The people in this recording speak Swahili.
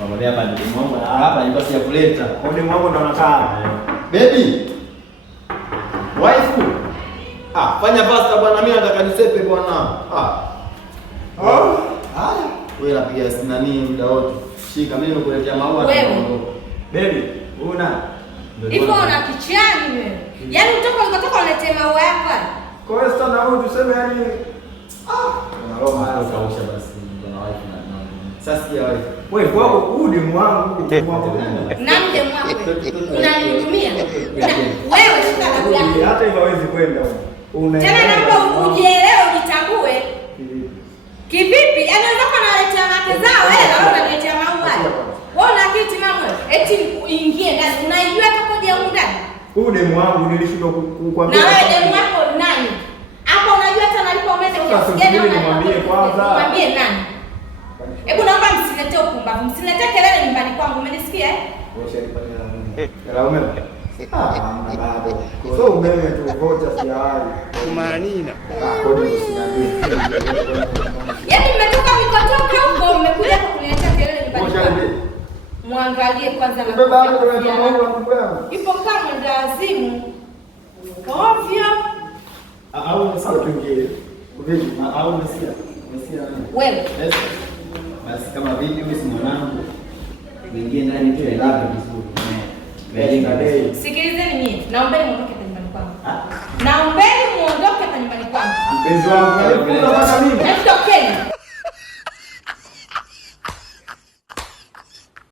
Mama hapa ndio mwangu na hapa nilikuwa sija kuleta. Ndio mwangu ndo anakaa. Baby. Wife. Fanya pasta bwana, mimi nataka nisepe bwana. Haya. Wewe unapiga nani muda wote? Shika mimi nimekuletea maua wewe. Baby, una hivyo una kichani wewe. Yaani ulikotoka unaletea maua yako. Kwa hiyo sana wewe tuseme yani na Roma kausha basi bwana wife na. Sasa sikia wife. Wewe kwako udi mwangu. Nani demu wako? Unanihudumia? Wewe shika tabia yako. Hata hivyo hawezi kwenda huko. Tena naomba ujielewe, ujitambue. Kivipi? Yaani unataka naletea make zao hela au unaletea maua? Wewe una kiti mama, eti uingie ndani. Unaijua hata kodi ya ndani? Huyu demu wangu nilishindwa kukwambia. Na wewe demu wako nani? Hapo unajua hata nalipa umeme kiasi gani au unamwambie kwanza? Mwambie nani? Hebu naomba msiletee upumbavu. Msiletee kelele nyumbani kwangu. Umenisikia eh? Ushanipania nini? Kala umeme. Hamna bado. So umeme tu vocha si hali. Kumanina. Kodi usiniambie. Yaani mmetoka mikotoka huko mmekuja kuniletea kelele nyumbani. Muangalie kwanza na baba yako ndio mwanangu anakupenda. ipo kama ndazimu. Ovyo. Au ni sauti ngine. Vipi? Au unasikia? Unasikia nani? Wewe. Basi kama vipi wewe si mwanangu. Niingie ndani tu labda vizuri. Sikilizeni nyinyi. Naombeni muondoke kwa nyumbani kwangu. Naombeni muondoke kwa nyumbani kwangu. Mpenzi wangu, unapata mimi. Tokeni.